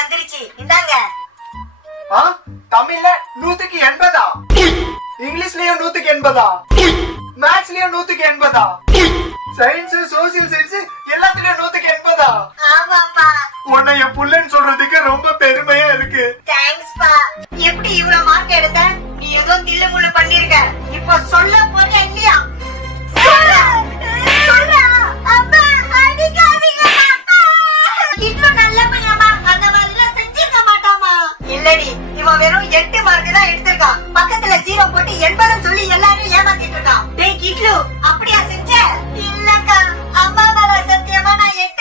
வந்துருச்சு, இந்தாங்க. தமிழ்ல 100க்கு 80, இங்கிலீஷ்லயும் 100க்கு 80, மேத்ஸ்லயும் 100க்கு 80, சயின்ஸ் சோசியல் சயின்ஸ் எல்லாத்துலயும் 100க்கு 80. ஆமாப்பா. உன்னை என் புள்ளன்னு சொல்றதுக்கு ரொம்ப பெருமையா இருக்கு. தேங்க்ஸ்பா. எப்படி இவ்வளவு மார்க் எடுத்த? நீ ஏதோ தில்லு முள்ளு பண்ணிருக்க. இப்ப சொல்ல போறியா இல்லையா? சொல்றா. அப்பா அடிக்காதீங்க. இன்னும் நல்ல பையன்மா, அந்த மாதிரிலாம் செஞ்சிருக்க மாட்டாமா. இல்லடி, இவன் வெறும் 8 மார்க் தான் எடுத்திருக்கான். பக்கத்துல 0 போட்டு 80 சொல்லி எல்லாரும் ஏமாத்திட்டு இருக்கான். டேய் கிட்லு, அப்படியா செஞ்ச? இல்லக்கா, அம்மா மேல சத்தியமா நான் 8